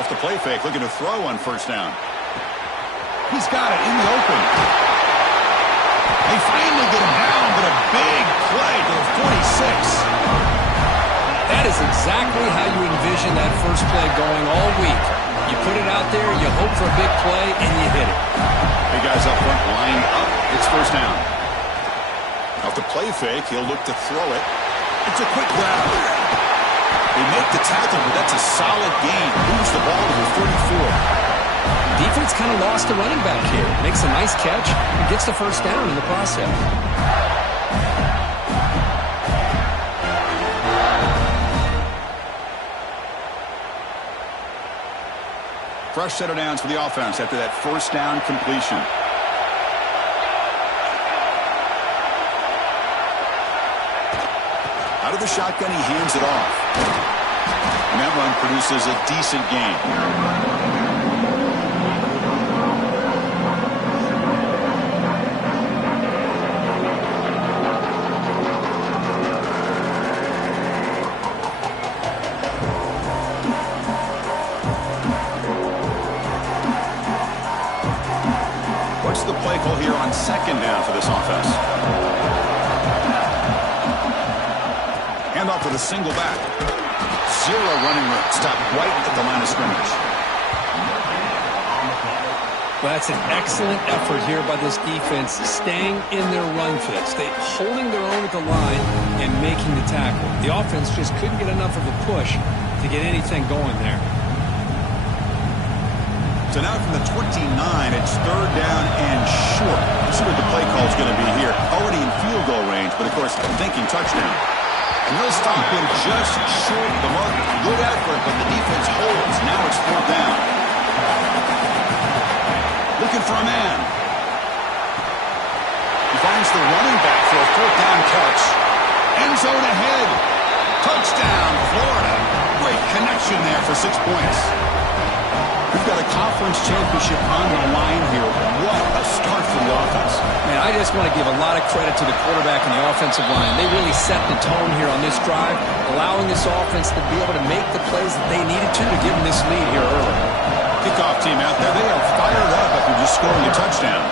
Off the play fake, looking to throw on first down. He's got it in the open. They finally get him down, but a big play to the 46. That is exactly how you envision that first play going all week. You put it out there, you hope for a big play, and you hit it. Big guys up front lined up. It's first down. Off the play fake, he'll look to throw it. It's a quick grab. They make the tackle, but that's a solid gain. Moves the ball to the 34. Defense kind of lost the running back here. Makes a nice catch and gets the first down in the process. Fresh set of downs for the offense after that first down completion. Out of the shotgun, he hands it off. And that run produces a decent gain. What's the play call here on second down for this offense? Handoff with a single back. Zero running room. Stopped right at the line of scrimmage. Well, that's an excellent effort here by this defense, staying in their run fits. They holding their own at the line and making the tackle. The offense just couldn't get enough of a push to get anything going there. So now from the 29, it's third down and short. Let's see what the play call is going to be here. Already in field goal range, but of course, thinking touchdown. And they'll stop him just short of the mark. Good effort, but the defense holds. Now it's fourth down. Looking for a man. He finds the running back for a fourth down catch. End zone ahead. Touchdown, Florida. Great connection there for 6 points. We've got a conference championship on the line here. What a start for the offense. Man, I just want to give a lot of credit to the quarterback and the offensive line. They really set the tone here on this drive, allowing this offense to be able to make the plays that they needed to give them this lead here early. Kickoff team out there. They are fired up after just scoring a touchdown.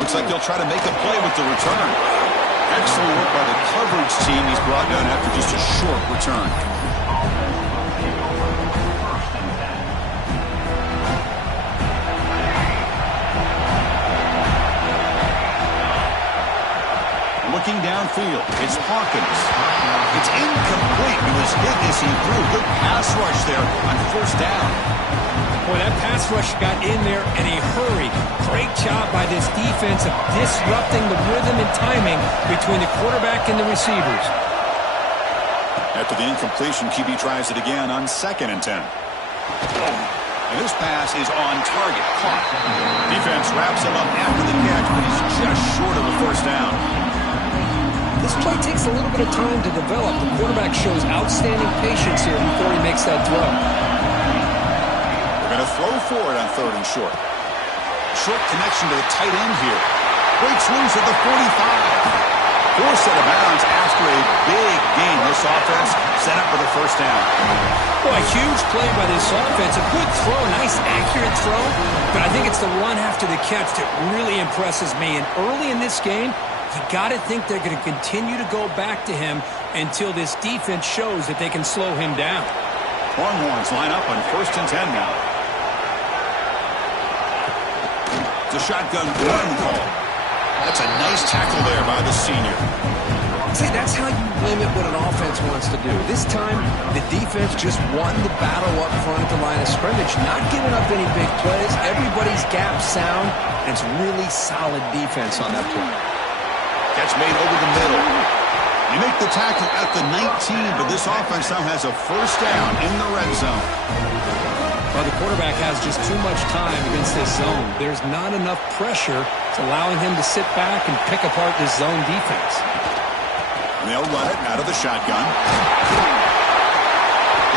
Looks like they'll try to make a play with the return. Excellent work by the coverage team. He's brought down after just a short return. Looking downfield, it's Hawkins. It's incomplete. He was hit as he threw. Good pass rush there on first down. Boy, that pass rush got in there in a hurry. Great job by this defense of disrupting the rhythm and timing between the quarterback and the receivers. After the incompletion, QB tries it again on 2nd and 10. And this pass is on target. Caught. Defense wraps him up after the catch, but he's just short of the first down. This play takes a little bit of time to develop. The quarterback shows outstanding patience here before he makes that throw. They're going to throw for it on 3rd and short. Short connection to the tight end here. Breaks loose at the 45. Forced out of bounds after a big gain. This offense set up for the first down. Well, a huge play by this offense. A good throw, nice accurate throw. But I think it's the run after the catch that really impresses me. And early in this game, you got to think they're going to continue to go back to him until this defense shows that they can slow him down. Longhorns line up on 1st and 10 now. It's a shotgun run call. That's a nice tackle there by the senior. See, that's how you limit what an offense wants to do. This time, the defense just won the battle up front at the line of scrimmage, not giving up any big plays. Everybody's gap sound, and it's really solid defense on that play. Catch made over the middle. You make the tackle at the 19, but this offense now has a first down in the red zone. Well, the quarterback has just too much time against this zone. There's not enough pressure. It's allowing him to sit back and pick apart this zone defense. And they'll run it out of the shotgun.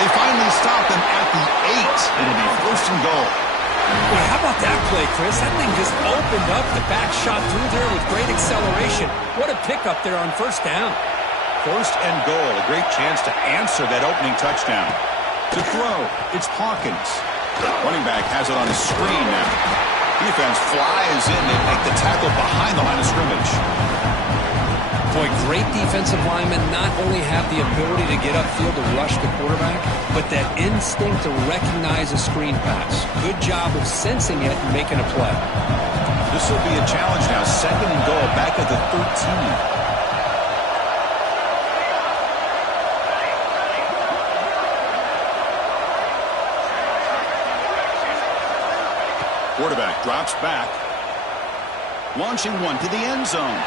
They finally stop him at the 8. It'll be 1st and goal. Well, how about that play, Chris? That thing just opened up. The back shot through there with great acceleration. What a pickup there on first down. first and goal. A great chance to answer that opening touchdown. To throw, it's Hawkins. Running back has it on his screen now. Defense flies in. They make the tackle behind the line of scrimmage. Boy, great defensive linemen not only have the ability to get upfield to rush the quarterback, but that instinct to recognize a screen pass. Good job of sensing it and making a play. This will be a challenge now. Second and goal, back at the 13. Quarterback drops back. Launching one to the end zone.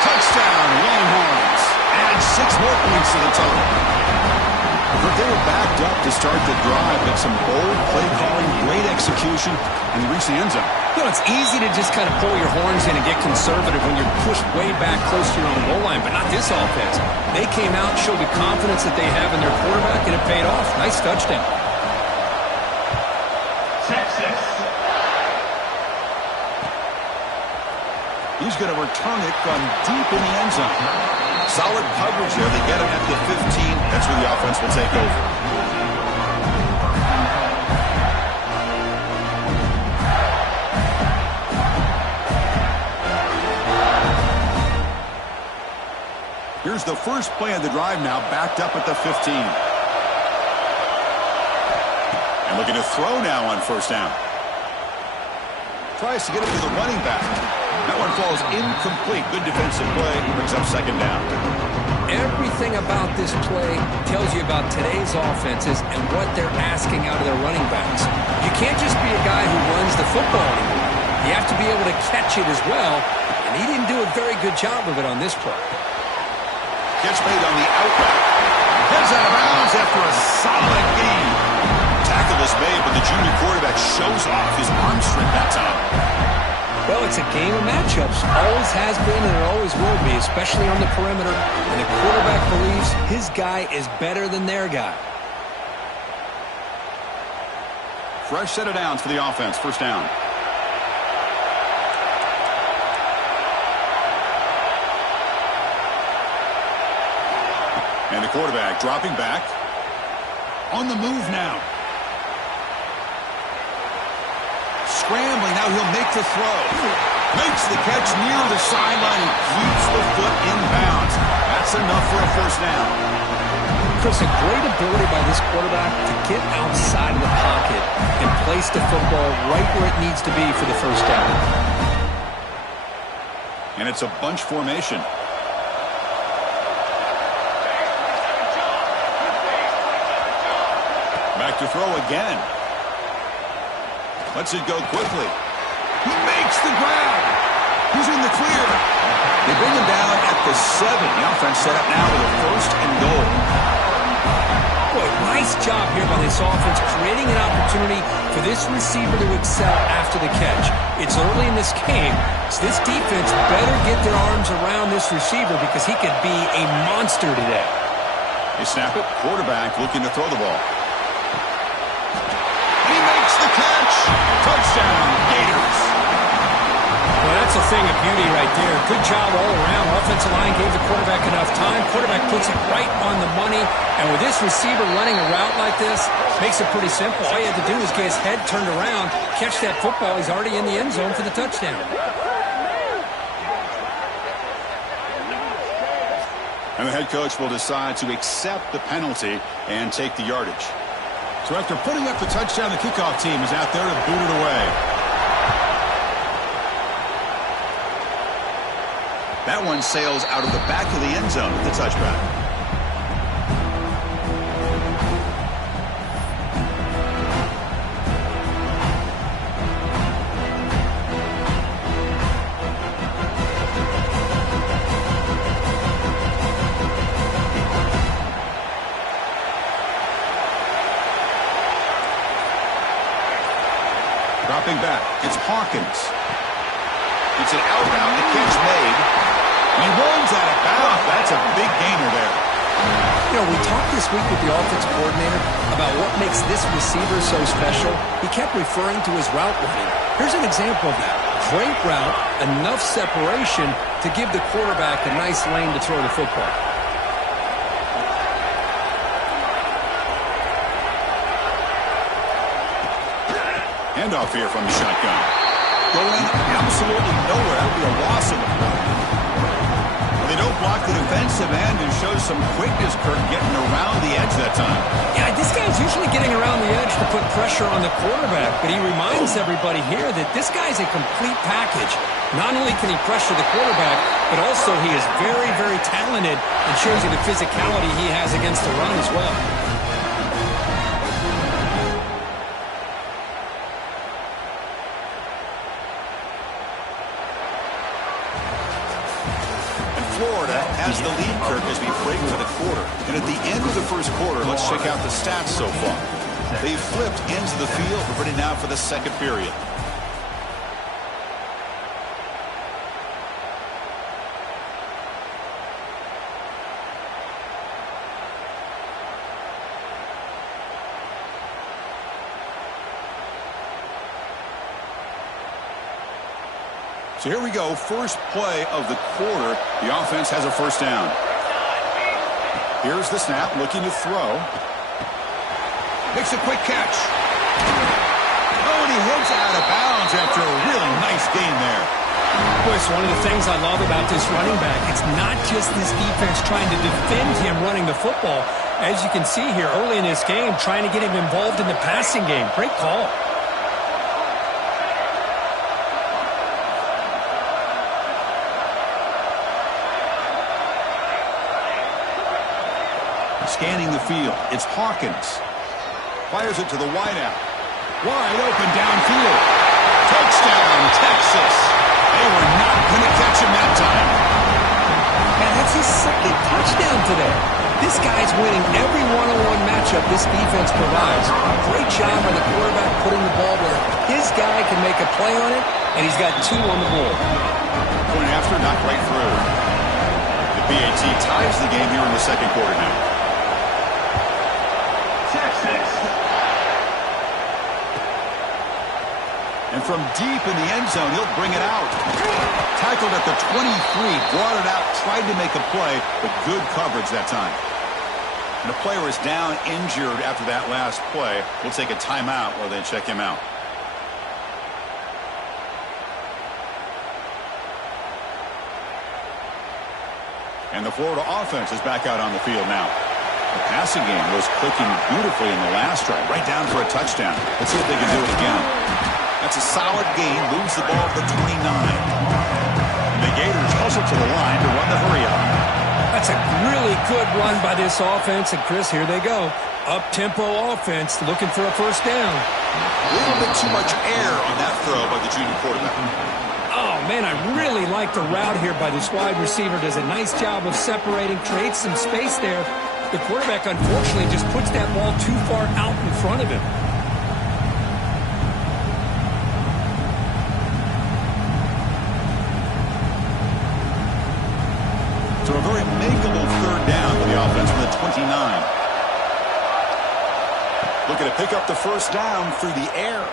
Touchdown, Longhorns. And 6 more points to the total. But they were backed up to start the drive, but some bold play calling, great execution, and they reached the end zone. You know, it's easy to just kind of pull your horns in and get conservative when you're pushed way back close to your own goal line, but not this offense. They came out, showed the confidence that they have in their quarterback, and it paid off. Nice touchdown. He's going to return it from deep in the end zone. Solid coverage there. They get him at the 15. That's where the offense will take over. Here's the first play of the drive now, backed up at the 15. And looking to throw now on first down. Tries to get it to the running back. That one falls incomplete. Good defensive play. Brings up second down. Everything about this play tells you about today's offenses and what they're asking out of their running backs. You can't just be a guy who runs the football anymore. You have to be able to catch it as well, and he didn't do a very good job of it on this play. Catch made on the outright. Heads out of bounds after a solid gain. Tackle is made, but the junior quarterback shows off his arm strength that time. Well, it's a game of matchups. Always has been and it always will be, especially on the perimeter. And the quarterback believes his guy is better than their guy. Fresh set of downs for the offense. First down. And the quarterback dropping back. On the move now. Scrambling, now he'll make the throw. Makes the catch near the sideline and keeps the foot in bounds. That's enough for a first down. Chris, a great ability by this quarterback to get outside of the pocket and place the football right where it needs to be for the first down. And it's a bunch formation. Back to throw again. Lets it go quickly. He makes the grab. He's in the clear. They bring him down at the 7. The offense set up now with a first and goal. Boy, nice job here by this offense, creating an opportunity for this receiver to excel after the catch. It's early in this game, so this defense better get their arms around this receiver because he could be a monster today. They snap it. Quarterback looking to throw the ball. He makes the catch. Touchdown, Gators. Well, that's a thing of beauty right there. Good job all around. Offensive line gave the quarterback enough time. Quarterback puts it right on the money. And with this receiver running a route like this, makes it pretty simple. All you have to do is get his head turned around, catch that football. He's already in the end zone for the touchdown. And the head coach will decide to accept the penalty and take the yardage. So after putting up the touchdown, the kickoff team is out there to boot it away. That one sails out of the back of the end zone with the touchback. Dropping back, it's Hawkins. It's an out route, the catch made. He runs out of bounds. That's a big gainer there. You know, we talked this week with the offense coordinator about what makes this receiver so special. He kept referring to his route running. Here's an example of that. Great route, enough separation to give the quarterback a nice lane to throw the football. Handoff here from the shotgun. Going absolutely nowhere. That would be a loss of the play. They don't block the defensive end and show some quickness, Kirk, getting around the edge that time. Yeah, this guy's usually getting around the edge to put pressure on the quarterback, but he reminds everybody here that this guy's a complete package. Not only can he pressure the quarterback, but also he is very, very talented and shows you the physicality he has against the run as well. Florida has the lead, Kirk, as we break for the quarter. And at the end of the first quarter, let's check out the stats so far. They've flipped into the field. We're ready now for the second period. So here we go, first play of the quarter. The offense has a first down. Here's the snap, looking to throw. Makes a quick catch. Oh, and he hits out of bounds after a really nice gain there. Boy, it's one of the things I love about this running back. It's not just this defense trying to defend him running the football. As you can see here early in this game, trying to get him involved in the passing game. Great call. Scanning the field, it's Hawkins. Fires it to the wideout. Wide open downfield. Touchdown, Texas. They were not going to catch him that time. And that's his second touchdown today. This guy's winning every one-on-one matchup this defense provides. Great job by the quarterback putting the ball where his guy can make a play on it, and he's got two on the board. Point after, not quite through. The BAT ties the game here in the second quarter now. And from deep in the end zone, he'll bring it out. Tackled at the 23, brought it out, tried to make a play, but good coverage that time. And the player is down, injured after that last play. We'll take a timeout while they check him out. And the Florida offense is back out on the field now. The passing game was clicking beautifully in the last drive, right down for a touchdown. Let's see if they can do it again. That's a solid gain, moves the ball to the 29. And the Gators hustle to the line to run the hurry-up. That's a really good run by this offense, and Chris, here they go. Up-tempo offense, looking for a first down. A little bit too much air on that throw by the junior quarterback. Oh, man, I really like the route here by this wide receiver. Does a nice job of separating, creates some space there. The quarterback, unfortunately, just puts that ball too far out in front of him. So a very makeable third down for the offense from the 29. Looking to pick up the first down through the air.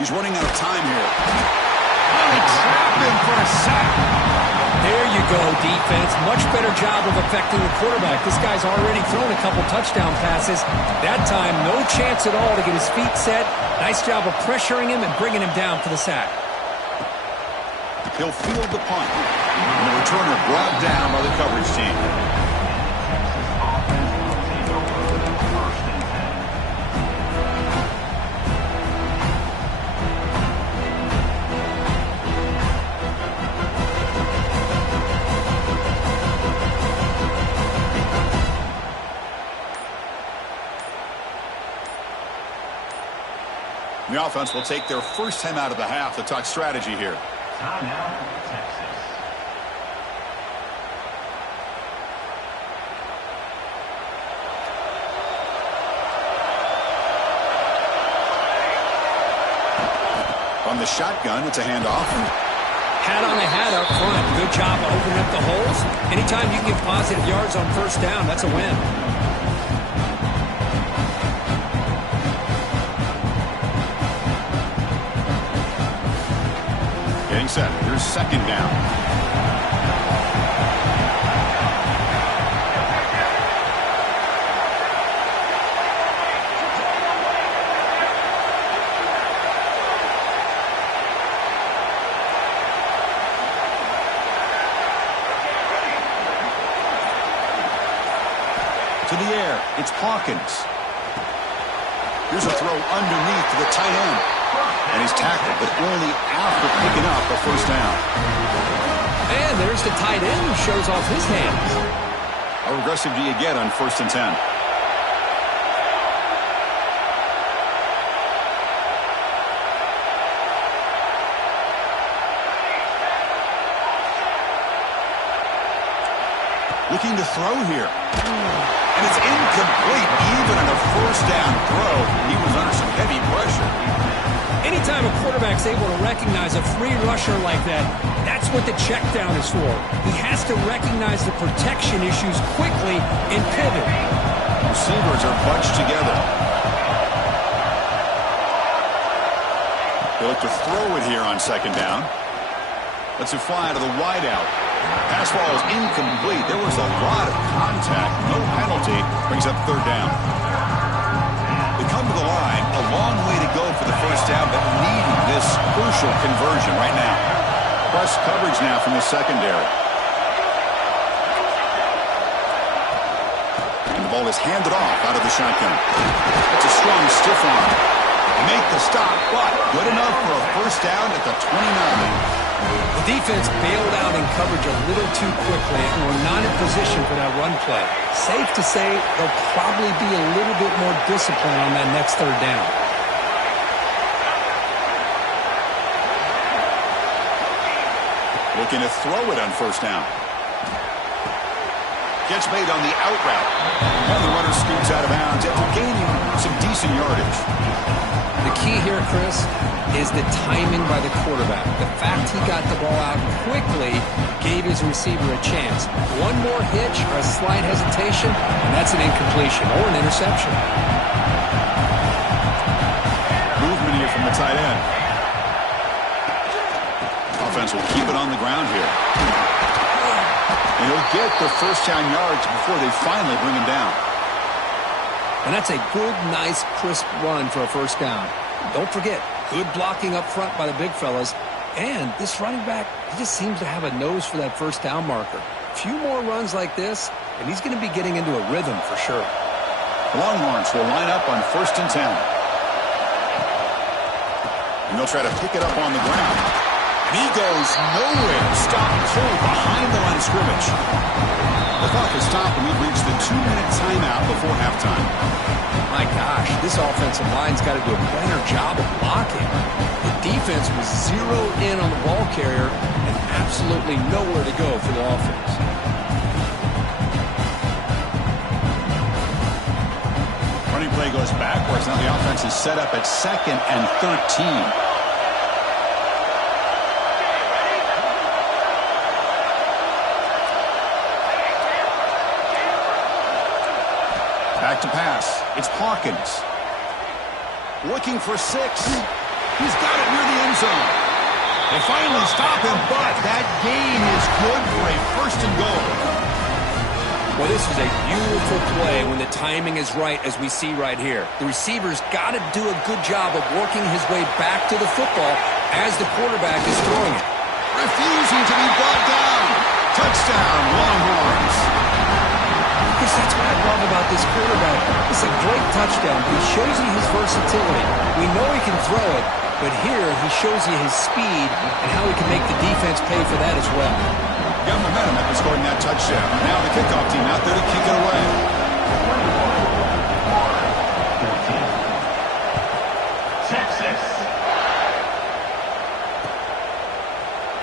He's running out of time here. Oh, they trap him for a sack. There you go, defense. Much better job of affecting the quarterback. This guy's already thrown a couple touchdown passes. That time, no chance at all to get his feet set. Nice job of pressuring him and bringing him down for the sack. He'll field the punt. And the returner brought down by the coverage team. The offense will take their first time out of the half to talk strategy here. Timeout, Texas. On the shotgun, it's a handoff. Hat on the hat up front. Good job of opening up the holes. Anytime you can get positive yards on first down, that's a win. Getting set. Here's second down. To the air, it's Hawkins. Here's a throw underneath to the tight end. And he's tackled, but only after picking up a first down. And there's the tight end who shows off his hands. How aggressive do you get on 1st and 10? Looking to throw here. And it's incomplete. Even on a first down throw, he was under some heavy pressure. Anytime a quarterback's able to recognize a free rusher like that, that's what the check down is for. He has to recognize the protection issues quickly and pivot. Receivers are bunched together. They look to throw it here on 2nd down. Let's it fly to the wideout. Pass ball is incomplete. There was a lot of contact. No penalty. Brings up 3rd down. They come to the line. A long way to go for the first down, but needing this crucial conversion right now. Press coverage now from the secondary. And the ball is handed off out of the shotgun. It's a strong stiff arm. Make the stop, but good enough for a first down at the 29. The defense bailed out in coverage a little too quickly and were not in position for that run play. Safe to say they'll probably be a little bit more disciplined on that next 3rd down. Looking to throw it on 1st down. Gets made on the out route. And the runner scoots out of bounds after gaining some decent yardage. The key here, Chris, is the timing by the quarterback. The fact he got the ball out quickly gave his receiver a chance. One more hitch or a slight hesitation, and that's an incompletion or an interception. Movement here from the tight end. Offense will keep it on the ground here. And he'll get the first down yards before they finally bring him down. And that's a good, nice, crisp run for a first down. Don't forget, good blocking up front by the big fellas. And this running back, he just seems to have a nose for that first down marker. A few more runs like this, and he's going to be getting into a rhythm for sure. Longhorns will line up on 1st and 10. And they'll try to pick it up on the ground. And he goes nowhere. Stop cold behind the line of scrimmage. The clock has stopped, and we've reached the 2-minute timeout before halftime. My gosh, this offensive line's got to do a better job of blocking. The defense was zeroed in on the ball carrier and absolutely nowhere to go for the offense. Running play goes backwards. Now the offense is set up at 2nd and 13. Back to pass. It's Hawkins. Looking for 6. He's got it near the end zone. They finally stop him, but that gain is good for a 1st and goal. Well, this is a beautiful play when the timing is right, as we see right here. The receiver's got to do a good job of working his way back to the football as the quarterback is throwing it. Refusing to be brought down. Touchdown, Longhorns. Because that's what I love about this quarterback. It's a great touchdown. He shows you his versatility. We know he can throw it, but here he shows you his speed and how he can make the defense pay for that as well. Got momentum after scoring that touchdown. Now the kickoff team out there to kick it away. Texas.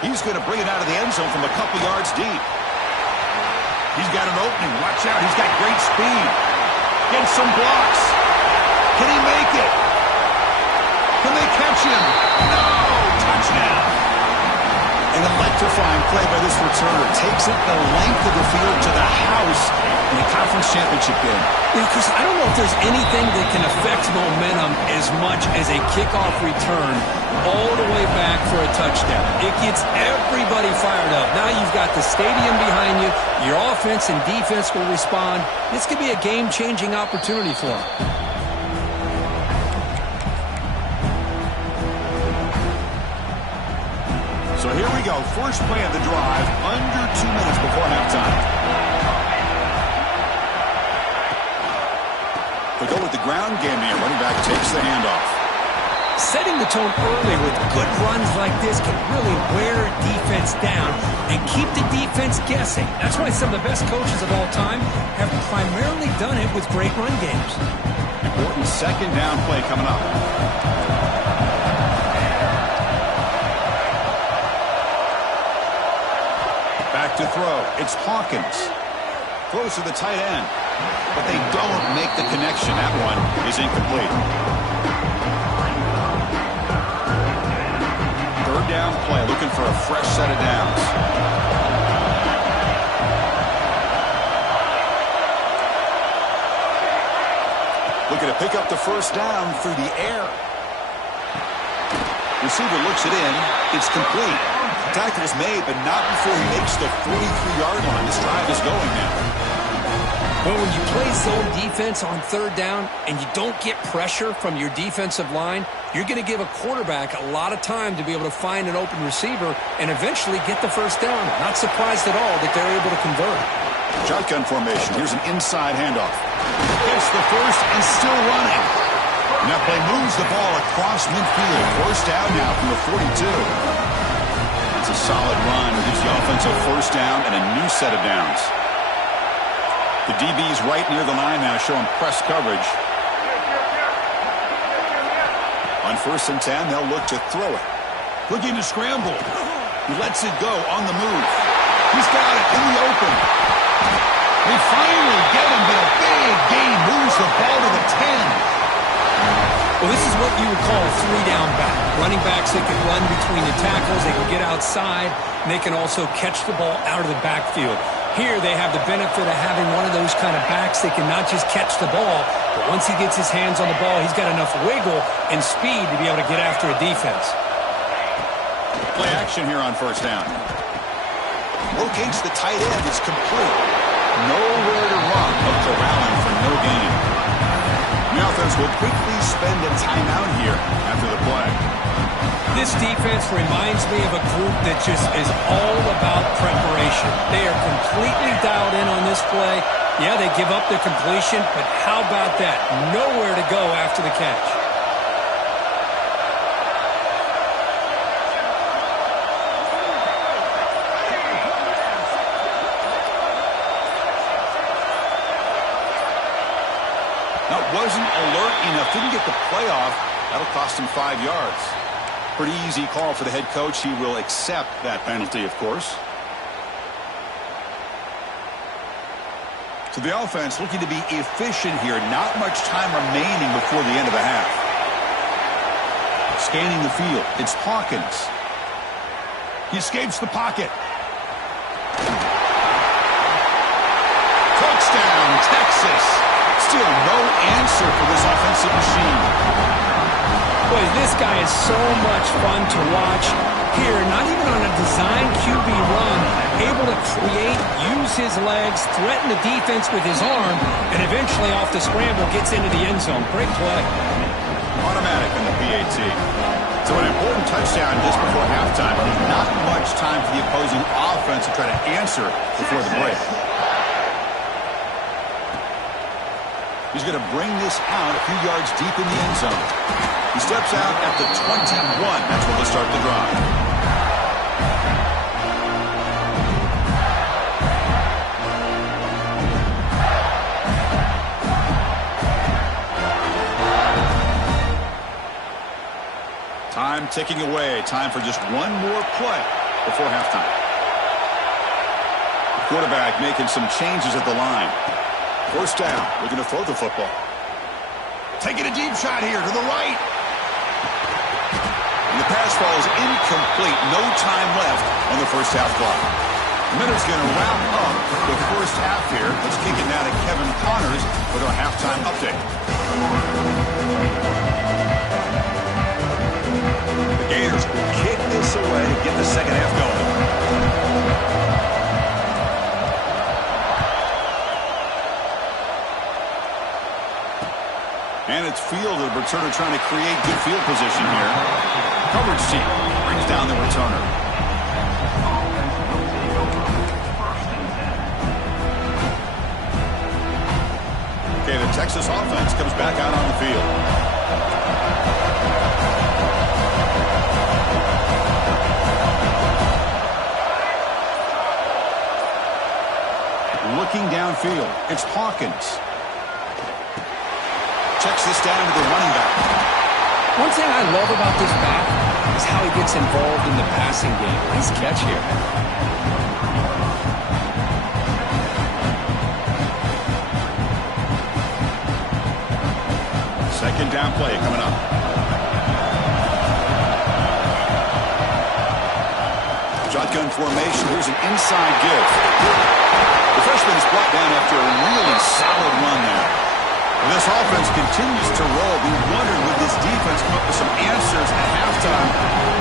He's going to bring it out of the end zone from a couple yards deep. He's got an opening. Watch out. He's got great speed. Gets some blocks. Can he make it? Can they catch him? No! Touchdown. An electrifying play by this returner. Takes it the length of the field to the house in the conference championship game. Yeah, Chris, I don't know if there's anything that can affect momentum as much as a kickoff return all the way back for a touchdown. It gets everybody fired up. Now you've got the stadium behind you. Your offense and defense will respond. This could be a game-changing opportunity for them. So here we go. First play of the drive, under 2 minutes before halftime. They go with the ground game here. Running back takes the handoff. Setting the tone early with good runs like this can really wear defense down and keep the defense guessing. That's why some of the best coaches of all time have primarily done it with great run games. Important second down play coming up. Back to throw. It's Hawkins. Throws to the tight end. But they don't make the connection. That one is incomplete. Third down play, looking for a fresh set of downs. Looking to pick up the first down through the air. Receiver looks it in. It's complete. Tackle is made, but not before he makes the 43-yard line. This drive is going now. Well, when you play zone defense on third down and you don't get pressure from your defensive line, you're going to give a quarterback a lot of time to be able to find an open receiver and eventually get the first down. Not surprised at all that they're able to convert. Shotgun formation. Here's an inside handoff. Gets the first and still running. And that play moves the ball across midfield. First down now from the 42. It's a solid run. Gives the offense a first down and a new set of downs. The DB's right near the line now, showing press coverage. On 1st and 10, they'll look to throw it. Looking to scramble. He lets it go on the move. He's got it in the open. They finally get him, but a big gain moves the ball to the 10. Well, this is what you would call a three-down back. Running backs that can run between the tackles, they can get outside, and they can also catch the ball out of the backfield. Here they have the benefit of having one of those kind of backs that can not just catch the ball, but once he gets his hands on the ball, he's got enough wiggle and speed to be able to get after a defense. Play action here on first down. Locates the tight end. It's complete. Nowhere to run, but corralling for no gain. The offense will quickly spend a timeout here after the play. This defense reminds me of a group that just is all about preparation. They are completely dialed in on this play. Yeah, they give up the completion, but how about that? Nowhere to go after the catch. Now, wasn't alert enough. Didn't get the play off. That'll cost him 5 yards. Pretty easy call for the head coach. He will accept that penalty, of course. So the offense looking to be efficient here. Not much time remaining before the end of the half. Scanning the field. It's Hawkins. He escapes the pocket. Touchdown, Texas. Still no answer for this offensive machine. Boy, this guy is so much fun to watch. Here, not even on a design QB run, able to create, use his legs, threaten the defense with his arm, and eventually off the scramble gets into the end zone. Great play. Automatic in the PAT. So an important touchdown just before halftime. Not much time for the opposing offense to try to answer before the break. He's going to bring this out a few yards deep in the end zone. He steps out at the 21. That's where they'll start the drive. Time ticking away. Time for just one more play before halftime. The quarterback making some changes at the line. First down, looking to throw the football. Taking a deep shot here to the right. And the pass falls incomplete. No time left on the first half clock. Miller's going to wrap up the first half here. Let's kick it now to Kevin Connors with our halftime update. The Gators will kick this away to get the second half going. And it's fielded. Returner trying to create good field position here. Coverage team brings down the returner. Okay, the Texas offense comes back out on the field. Looking downfield, it's Hawkins. Checks this down to the running back. One thing I love about this back is how he gets involved in the passing game. Nice catch here. Second down play coming up. Shotgun formation. Here's an inside give. The freshman is brought down after a really solid run there. And this offense continues to roll. We wondered, would this defense come up with some answers at halftime?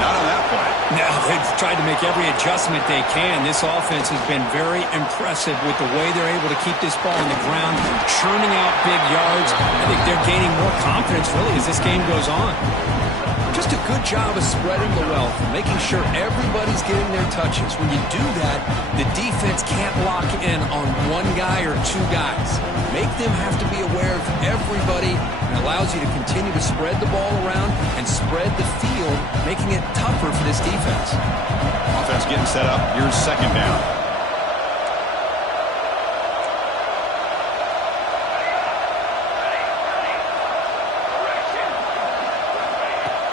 Not on that play. No, they've tried to make every adjustment they can. This offense has been very impressive with the way they're able to keep this ball on the ground, churning out big yards. I think they're gaining more confidence, really, as this game goes on. Just a good job of spreading the wealth, making sure everybody's getting their touches. When you do that, the defense can't lock in on one guy or two guys. Make them have to be aware of everybody, and allows you to continue to spread the ball around and spread the field, making it tougher for this defense. Offense getting set up. Here's second down.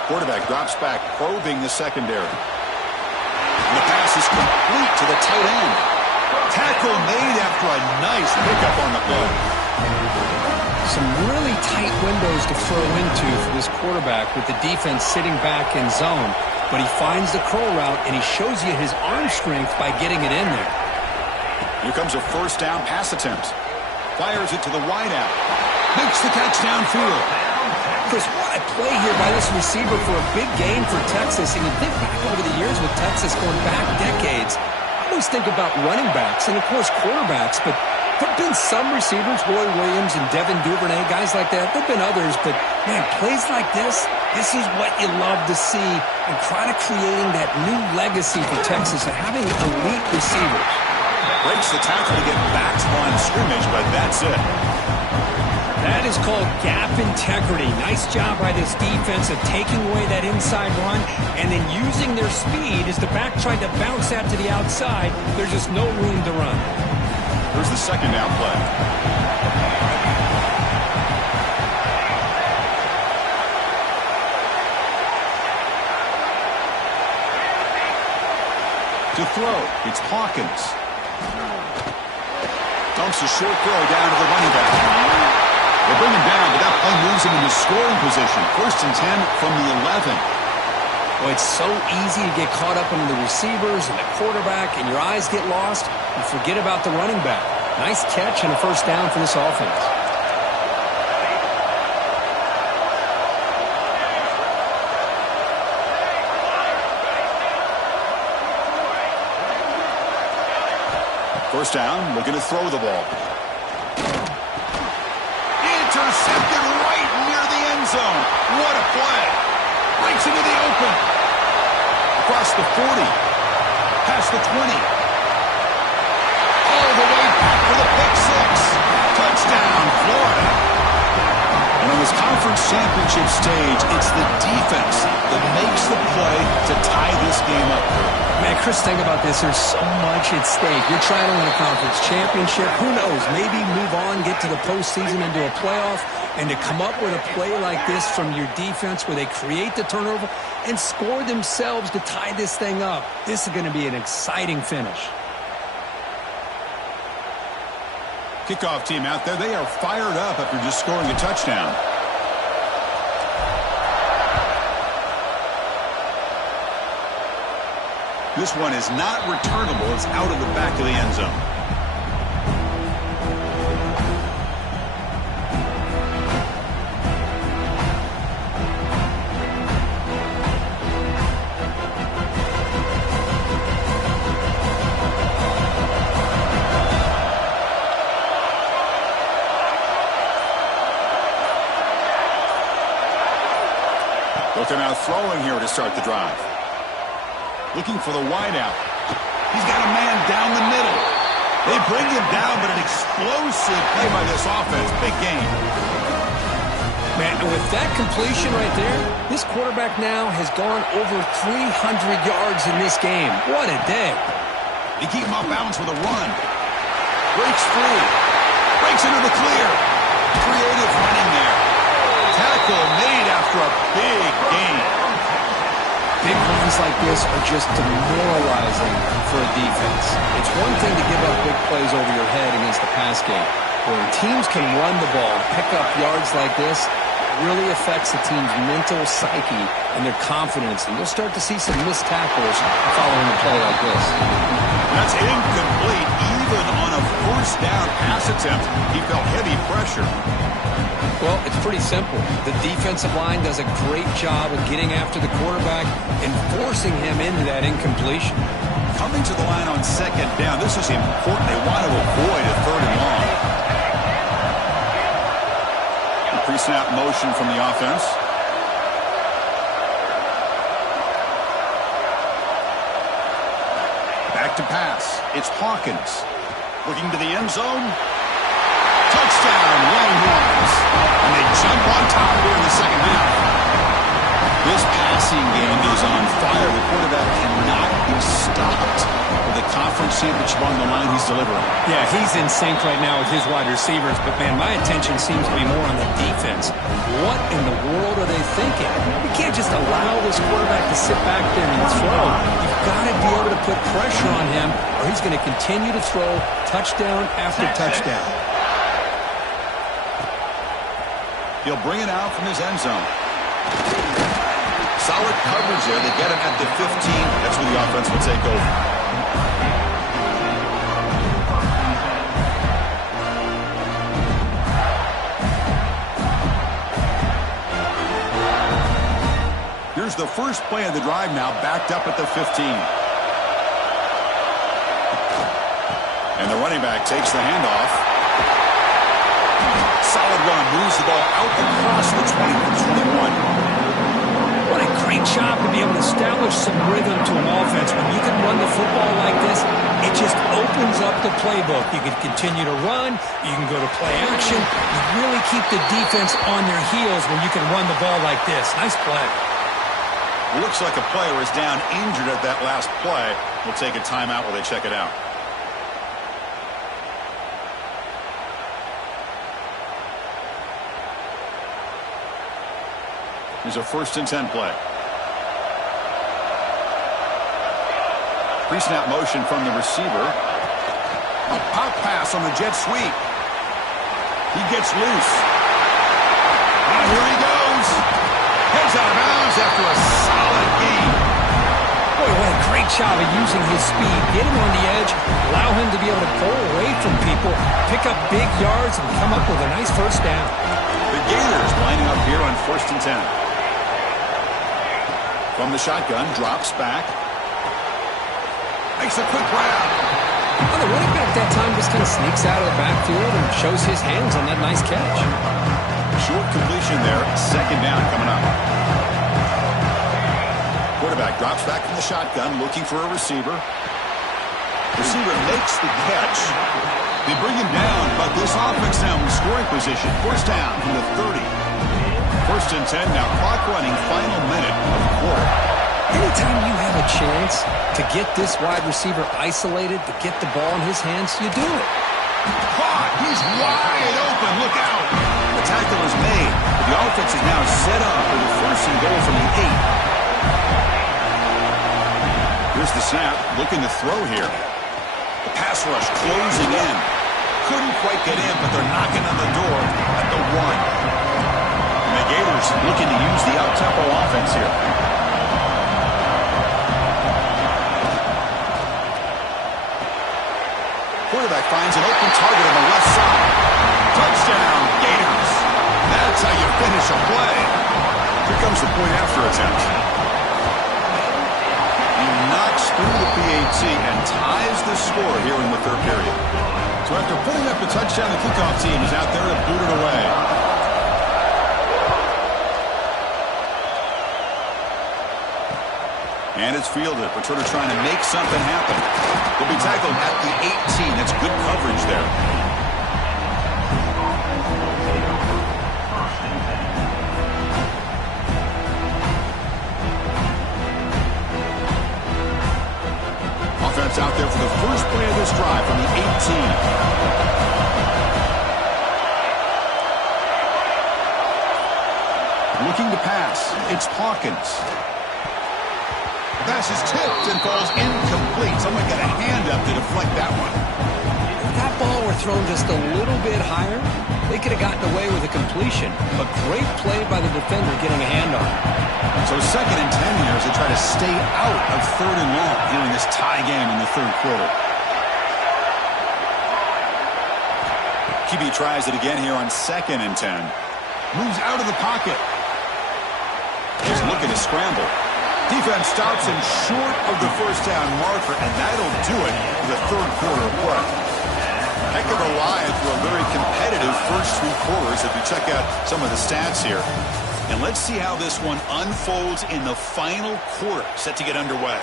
Quarterback drops back, probing the secondary. And the pass is complete to the tight end. Tackle made after a nice pickup on the play. Some really tight windows to throw into for this quarterback with the defense sitting back in zone. But he finds the curl route, and he shows you his arm strength by getting it in there. Here comes a first down pass attempt. Fires it to the wideout. Makes the catch downfield. Chris, what a play here by this receiver for a big game for Texas. And you think back over the years with Texas going back decades, I always think about running backs and, of course, quarterbacks. But there have been some receivers, Roy Williams and Devin Duvernay, guys like that. There have been others. But, man, plays like this is what you love to see. And kind of creating that new legacy for Texas of having elite receivers. Breaks the tackle to get back to the line of scrimmage, but that's it. That is called gap integrity. Nice job by this defense of taking away that inside run and then using their speed as the back tried to bounce that to the outside. There's just no room to run. Here's the second down play. To throw, it's Hawkins. Dumps a short throw down to the running back. They bring him down, but that play moves him into scoring position. 1st and 10 from the 11. Well, it's so easy to get caught up in the receivers and the quarterback, and your eyes get lost. You forget about the running back. Nice catch and a first down for this offense. First down, looking to throw the ball. Intercepted right near the end zone. What a play. Breaks into the open. Across the 40. Past the 20. All the way back for the pick six. Touchdown, Florida. And on this conference championship stage, it's the defense that makes the play to tie this game up. Man, Chris, think about this. There's so much at stake. You're trying to win a conference championship. Who knows? Maybe move on, get to the postseason, into a playoff. And to come up with a play like this from your defense where they create the turnover and score themselves to tie this thing up, this is going to be an exciting finish. Kickoff team out there, they are fired up after just scoring a touchdown. This one is not returnable. It's out of the back of the end zone. Looking out throwing here to start the drive. Looking for the wideout. He's got a man down the middle. They bring him down, but an explosive play by this offense. Big game. Man, and with that completion right there, this quarterback now has gone over 300 yards in this game. What a day. They keep him off balance with a run. Breaks free. Breaks into the clear. Creative running there. Tackle made after a big gain. Big runs like this are just demoralizing for a defense. It's one thing to give up big plays over your head against the pass game. When teams can run the ball, pick up yards like this, it really affects the team's mental psyche and their confidence. And you'll start to see some missed tackles following a play like this. That's incomplete. Even on a first down pass attempt, he felt heavy pressure. Well, it's pretty simple. The defensive line does a great job of getting after the quarterback and forcing him into that incompletion. Coming to the line on second down, this is important. They want to avoid a third and long. Pre-snap motion from the offense. Back to pass. It's Hawkins. Looking to the end zone. Touchdown, Longhorns. And they jump on top here in the second half. This passing game is on fire. The quarterback cannot be stopped. With the conference championship on the line, he's delivering. Yeah, he's in sync right now with his wide receivers. But, man, my attention seems to be more on the defense. What in the world are they thinking? You can't just allow this quarterback to sit back there and throw. You've got to be able to put pressure on him, or he's going to continue to throw touchdown after touchdown. He'll bring it out from his end zone. Solid coverage there. They get him at the 15. That's where the offense will take over. Here's the first play of the drive now, backed up at the 15. And the running back takes the handoff. Solid run, moves the ball out across the 20-21. What a great job to be able to establish some rhythm to an offense. When you can run the football like this, it just opens up the playbook. You can continue to run. You can go to play action. You really keep the defense on their heels when you can run the ball like this. Nice play. Looks like a player is down injured at that last play. We'll take a timeout while they check it out. Here's a 1st and 10 play. Pre-snap motion from the receiver. A pop pass on the jet sweep. He gets loose. And here he goes. Heads out of bounds after a solid gain. Boy, what a great job of using his speed. Get him on the edge, allow him to be able to pull away from people, pick up big yards, and come up with a nice first down. The Gators lining up here on 1st and 10. From the shotgun, drops back. Makes a quick grab. Well, the running back that time just kind of sneaks out of the backfield and shows his hands on that nice catch. Short completion there. 2nd down coming up. Quarterback drops back from the shotgun, looking for a receiver. Receiver makes the catch. They bring him down, but this offense now in scoring position. 1st down from the 30. 1st and 10 now. Clock running, final minute of the quarter. Anytime you have a chance to get this wide receiver isolated, to get the ball in his hands, you do it. Caught! He's wide open. Look out! The tackle is made. The offense is now set up for the 1st and goal from the 8. Here's the snap. Looking to throw here. The pass rush closing in. Couldn't quite get in, but they're knocking on the door at the 1. The Gators looking to use the up-tempo offense here. Quarterback finds an open target on the left side. Touchdown, Gators. That's how you finish a play. Here comes the point after attempt. He knocks through the PAT and ties the score here in the 3rd period. So after putting up a touchdown, the kickoff team is out there to boot it away. And it's fielded. Paterno trying to make something happen. Will be tackled at the 18. That's good coverage there. Offense out there for the first play of this drive from the 18. Looking to pass. It's Hawkins. Pass is tipped and falls incomplete. Someone got a hand up to deflect that one. If that ball were thrown just a little bit higher, they could have gotten away with a completion. But great play by the defender getting a hand on it. So 2nd and 10 here as they try to stay out of 3rd and long here in this tie game in the 3rd quarter. QB tries it again here on 2nd and 10. Moves out of the pocket. He's looking to scramble. Defense stops him short of the first down marker, and that'll do it for the 3rd quarter of play. Heck of a ride through a very competitive first 3 quarters if you check out some of the stats here. And let's see how this one unfolds in the final quarter, set to get underway.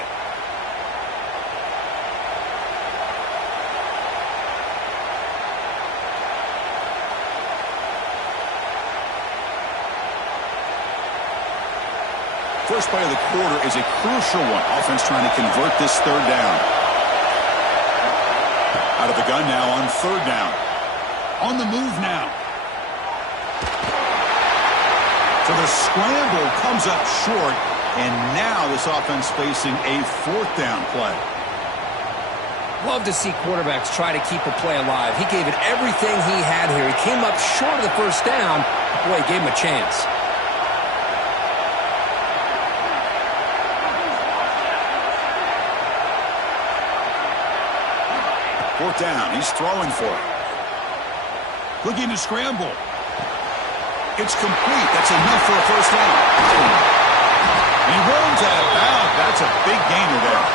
First play of the quarter is a crucial one. Offense trying to convert this 3rd down. Out of the gun now on 3rd down. On the move now. So the scramble comes up short, and now this offense facing a 4th down play. Love to see quarterbacks try to keep a play alive. He gave it everything he had here. He came up short of the first down. Boy, he gave him a chance. 4th down. He's throwing for it. Looking to scramble. It's complete. That's enough for a first down. And he runs out of bounds. That's a big gainer there.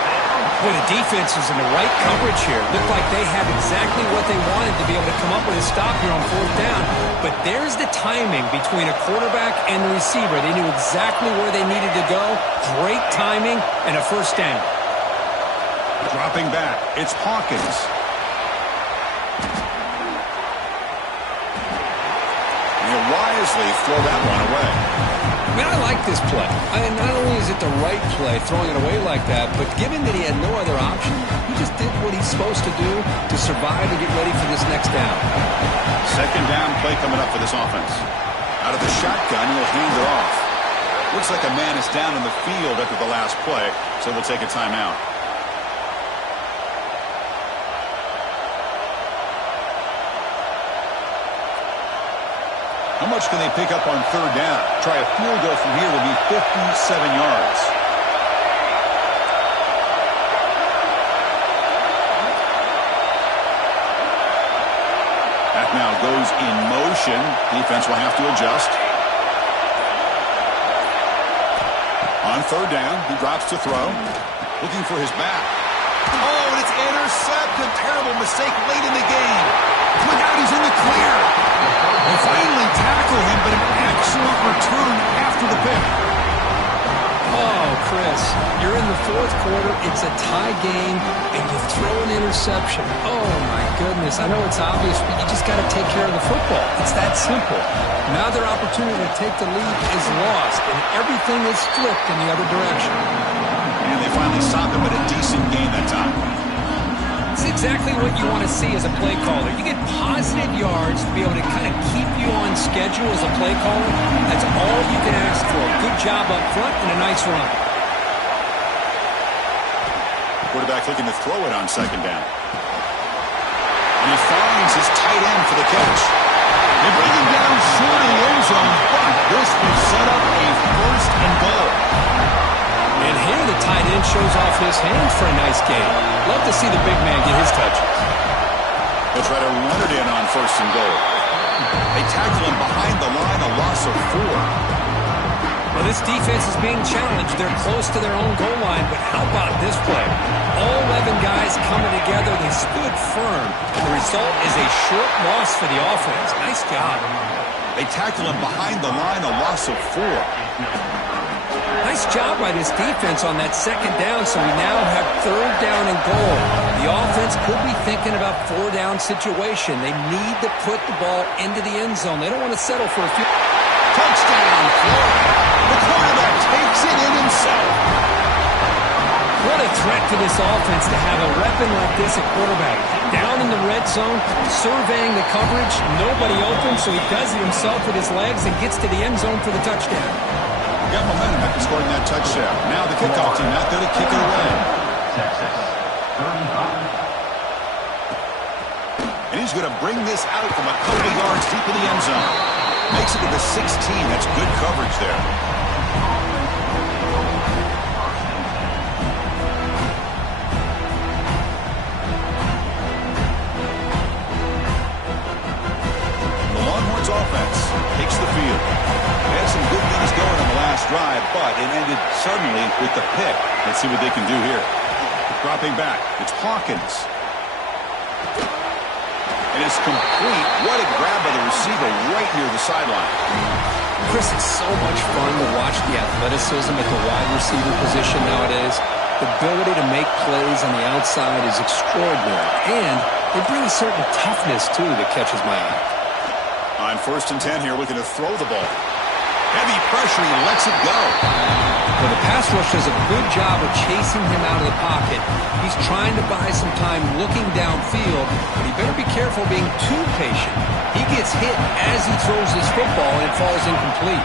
Boy, the defense is in the right coverage here. Looked like they had exactly what they wanted to be able to come up with a stop here on 4th down. But there's the timing between a quarterback and the receiver. They knew exactly where they needed to go. Great timing and a first down. Dropping back. It's Hawkins. Wisely throw that one away. Man, I like this play. Not only is it the right play, throwing it away like that, but given that he had no other option, he just did what he's supposed to do to survive and get ready for this next down. 2nd down play coming up for this offense. Out of the shotgun, he'll hand it off. Looks like a man is down in the field after the last play, so they'll take a timeout. How much can they pick up on 3rd down? Try a field goal from here will be 57 yards. That now goes in motion. Defense will have to adjust. On 3rd down, he drops to throw. Looking for his back. Oh, and it's intercepted. Terrible mistake late in the game. Look out, he's in the clear. They finally tackle him, but an excellent return after the pick. Oh, Chris, you're in the 4th quarter. It's a tie game, and you throw an interception. Oh, my goodness. I know it's obvious, but you just got to take care of the football. It's that simple. Now their opportunity to take the lead is lost, and everything is flipped in the other direction. And they finally stop him at a decent gain that time. It's exactly what you want to see as a play caller. You get positive yards to be able to kind of keep you on schedule as a play caller. That's all you can ask for. Good job up front and a nice run. Quarterback looking to throw it on 2nd down. And he finds his tight end for the catch. They bring him down short of the end zone, but this will set up a 1st and goal. And here the tight end shows off his hands for a nice gain. Love to see the big man get his touches. They'll try to run it in on 1st and goal. They tackle him behind the line, a loss of 4. Well, this defense is being challenged. They're close to their own goal line, but how about this play? All 11 guys coming together. They stood firm. The result is a short loss for the offense. Nice job. They tackle him behind the line, a loss of 4. Nice job by this defense on that second down, so we now have third down and goal. The offense could be thinking about four-down situation. They need to put the ball into the end zone. They don't want to settle for a few. Touchdown, Florida. The quarterback takes it in himself. What a threat for this offense to have a weapon like this at quarterback. Down in the red zone, surveying the coverage, nobody open, so he does it himself with his legs and gets to the end zone for the touchdown. Got momentum after scoring that touchdown. Now the kickoff team out there to kick it away. Texas, 35. And he's going to bring this out from a couple yards deep in the end zone. Makes it to the 16. That's good coverage there. The Longhorns offense takes the field. They had some good things going on the last drive, but it ended suddenly with the pick. Let's see what they can do here. Dropping back, it's Hawkins. And it's complete. What a grab by the receiver right near the sideline. Chris, it's so much fun to watch the athleticism at the wide receiver position nowadays. The ability to make plays on the outside is extraordinary. And they bring a certain toughness, too, that catches my eye. On 1st and 10 here, looking to throw the ball. Heavy pressure, he lets it go. Well, the pass rush does a good job of chasing him out of the pocket. He's trying to buy some time looking downfield, but he better be careful being too patient. He gets hit as he throws this football, and it falls incomplete.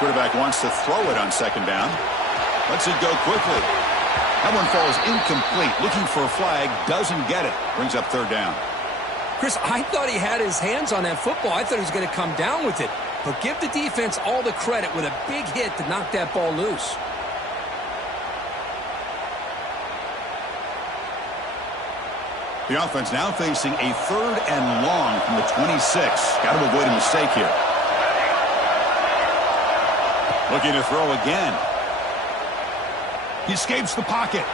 Quarterback wants to throw it on 2nd down. Lets it go quickly. That one falls incomplete. Looking for a flag, doesn't get it. Brings up 3rd down. Chris, I thought he had his hands on that football. I thought he was going to come down with it. But give the defense all the credit with a big hit to knock that ball loose. The offense now facing a 3rd and long from the 26. Got to avoid a mistake here. Looking to throw again. He escapes the pocket.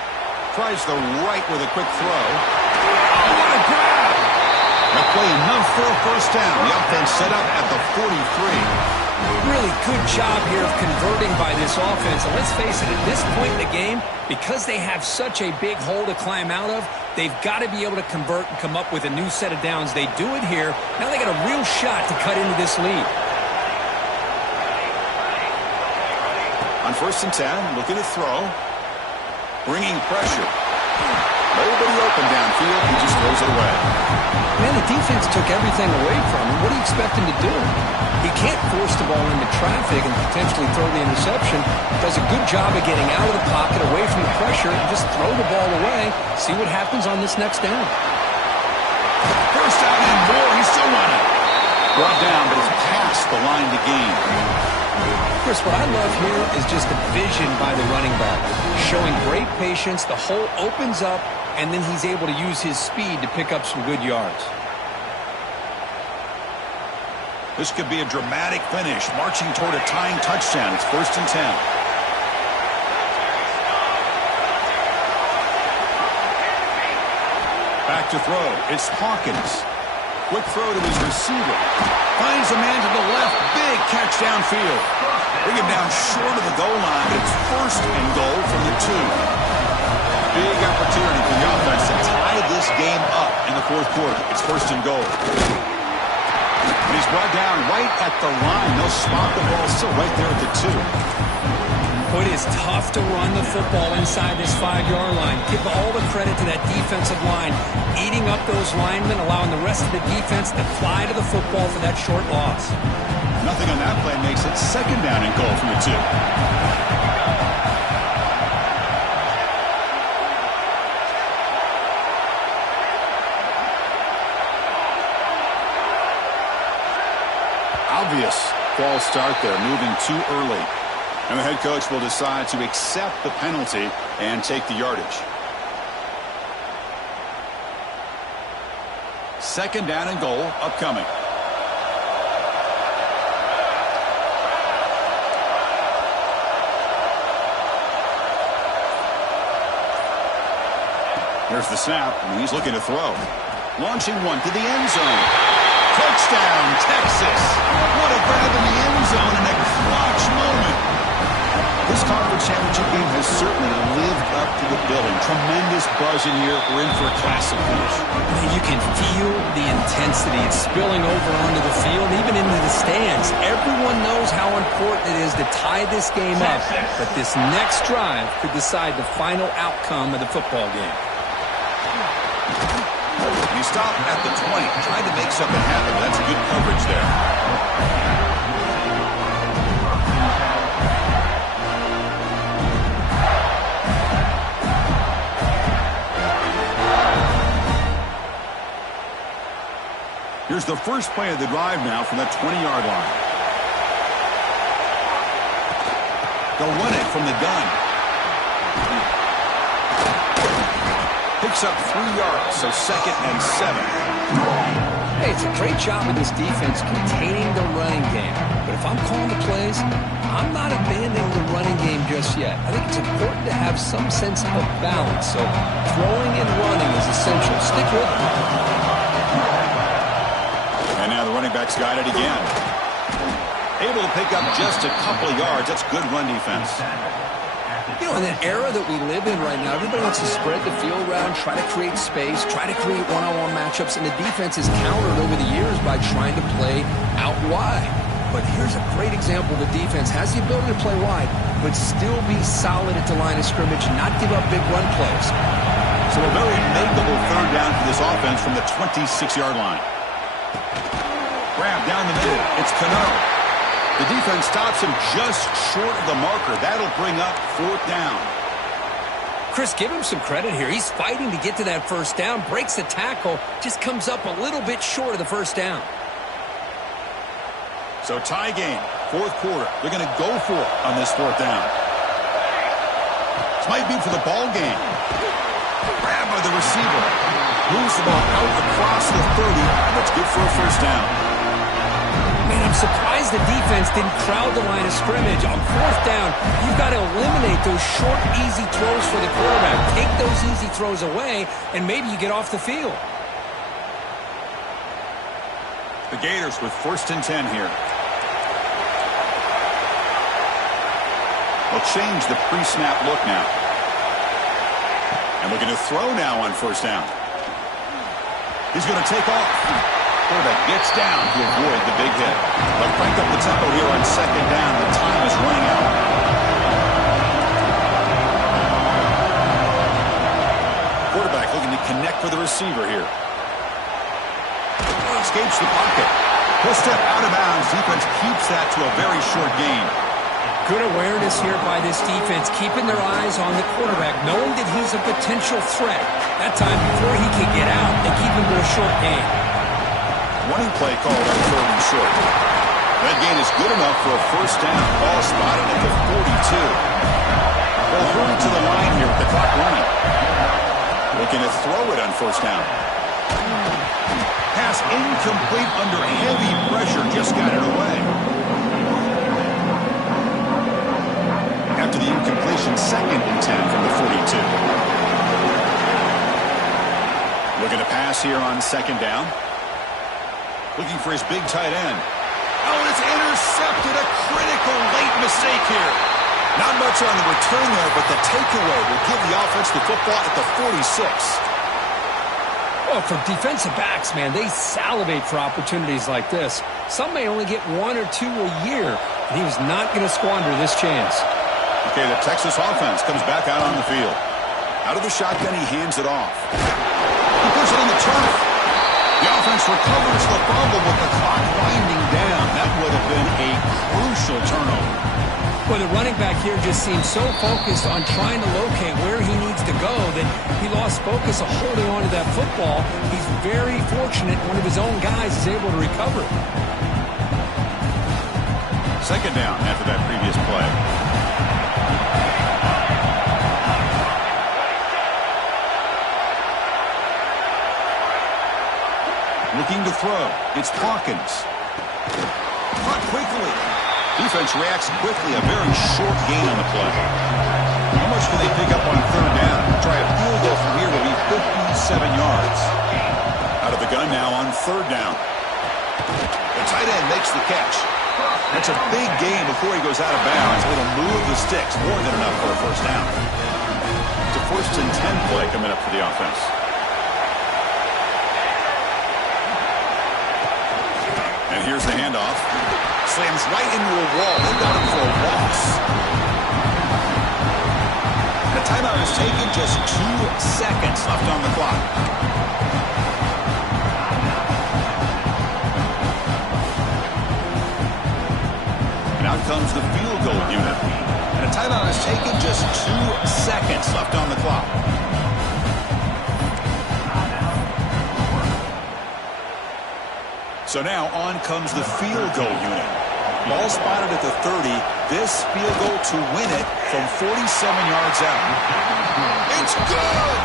Tries the right with a quick throw. Oh, what a grab! That play enough for a 1st down. The offense set up at the 43. Really good job here of converting by this offense. And let's face it, at this point in the game, because they have such a big hole to climb out of, they've got to be able to convert and come up with a new set of downs. They do it here. Now they got a real shot to cut into this lead. On 1st and 10, looking to throw. Bringing pressure. Nobody open downfield. He just throws it away. Man, the defense took everything away from him. What do you expect him to do? He can't force the ball into traffic and potentially throw the interception. Does a good job of getting out of the pocket, away from the pressure, and just throw the ball away. See what happens on this next down. 1st down and more. He's still running. Brought down, but it's past the line to gain. Chris, what I love here is just the vision by the running back. Showing great patience, the hole opens up, and then he's able to use his speed to pick up some good yards. This could be a dramatic finish, marching toward a tying touchdown. It's 1st and 10. Back to throw. It's Hawkins. Quick throw to his receiver. Finds a man to the left. Big catch downfield. Bring him down short of the goal line. It's 1st and goal from the 2. Big opportunity for the offense to tie this game up in the 4th quarter. It's 1st and goal. And he's brought down right at the line. They'll spot the ball still right there at the 2. It is tough to run the football inside this 5-yard line. Give all the credit to that defensive line, eating up those linemen, allowing the rest of the defense to fly to the football for that short loss. Nothing on that play makes it 2nd down and goal from the 2. Obvious false start there, moving too early. And the head coach will decide to accept the penalty and take the yardage. 2nd down and goal upcoming. There's the snap, and he's looking to throw. Launching one to the end zone. Touchdown, Texas. What a grab in the end zone in a clutch moment. This conference championship game has certainly lived up to the billing. Tremendous buzz in here. We're in for a classic finish. You can feel the intensity. It's spilling over onto the field, even into the stands. Everyone knows how important it is to tie this game up, but this next drive could decide the final outcome of the football game. He stopped at the 20, tried to make something happen. That's good coverage there. Here's the first play of the drive now from the 20-yard line. They'll run it from the gun. Picks up 3 yards, so 2nd and 7. Hey, it's a great job with this defense containing the running game. But if I'm calling the plays, I'm not abandoning the running game just yet. I think it's important to have some sense of balance. So throwing and running is essential. Stick with it. And now the running back's got it again. Able to pick up just a couple of yards. That's good run defense. You know, in that era that we live in right now, everybody wants to spread the field around, try to create space, try to create one-on-one matchups, and the defense is countered over the years by trying to play out wide. But here's a great example. The defense has the ability to play wide, but still be solid at the line of scrimmage, not give up big run plays. So a very makeable third down for this offense from the 26-yard line. Grab down the middle. It's Cano. The defense stops him just short of the marker. That'll bring up 4th down. Chris, give him some credit here. He's fighting to get to that first down, breaks the tackle, just comes up a little bit short of the first down. So tie game, 4th quarter. They're going to go for it on this 4th down. This might be for the ball game. Grab by the receiver. Moves the ball out across the 30. That's good for a first down. Man, I'm surprised the defense didn't crowd the line of scrimmage. On 4th down, you've got to eliminate those short, easy throws for the quarterback. Take those easy throws away, and maybe you get off the field. The Gators with 1st and 10 here. They'll change the pre-snap look now. And looking to throw now on 1st down. He's going to take off. Quarterback gets down to avoid the big hit. They'll crank up the tempo here on 2nd down. The time is running out. Quarterback looking to connect with the receiver here. Escapes the pocket. He'll step out of bounds. Defense keeps that to a very short gain. Good awareness here by this defense, keeping their eyes on the quarterback, knowing that he's a potential threat. That time, before he can get out, they keep him to a short gain. Running play called on 3rd and short. That gain is good enough for a first down. Ball spotted at the 42. They'll hurry to the line here with the clock running. Looking to throw it on 1st down. Pass incomplete under heavy pressure. Just got it away. After the incompletion, 2nd and 10 from the 42. Looking to pass here on 2nd down. Looking for his big tight end. Oh, and it's intercepted. A critical late mistake here. Not much on the return there, but the takeaway will give the offense the football at the 46. Well, for defensive backs, man, they salivate for opportunities like this. Some may only get 1 or 2 a year, and he was not going to squander this chance. Okay, the Texas offense comes back out on the field. Out of the shotgun, he hands it off. He puts it on the turf. The offense recovers the fumble with the clock winding down. That would have been a crucial turnover. Well, the running back here just seems so focused on trying to locate where he needs to go that he lost focus of holding on to that football. He's very fortunate one of his own guys is able to recover. 2nd down after that previous play. Looking to throw. It's Hawkins. Caught quickly. Defense reacts quickly. A very short gain on the play. How much can they pick up on 3rd down? Try a field goal from here will be 57 yards. Out of the gun now on 3rd down. tight end makes the catch. That's a big gain before he goes out of bounds. A little move the sticks, more than enough for a first down. It's a 1st and 10 play coming up for the offense. And here's the handoff. Slams right into a wall. They got him for a loss. The timeout is taken, just 2 seconds left on the clock. And out comes the field goal unit. And a timeout is taken, just 2 seconds left on the clock. So now on comes the field goal unit. Ball spotted at the 30. This field goal to win it from 47 yards out. It's good!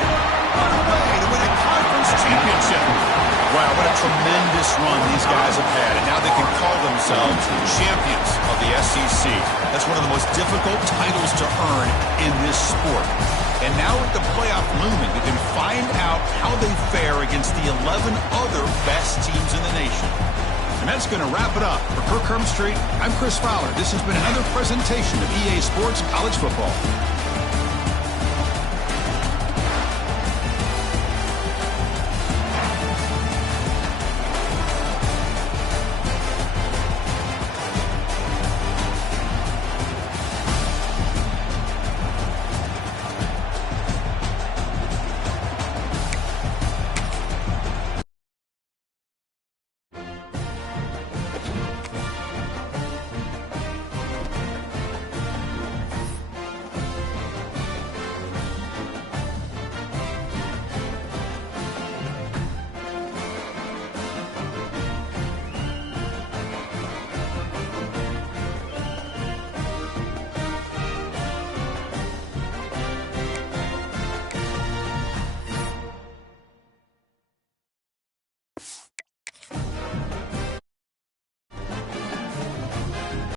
On the way to win a conference championship. Wow, what a tremendous run these guys have had. And now they can call themselves champions of the SEC. That's one of the most difficult titles to earn in this sport. And now with the playoff looming, we can find out how they fare against the 11 other best teams in the nation. And that's going to wrap it up. For Kirk Herbstreit, I'm Chris Fowler. This has been another presentation of EA Sports College Football.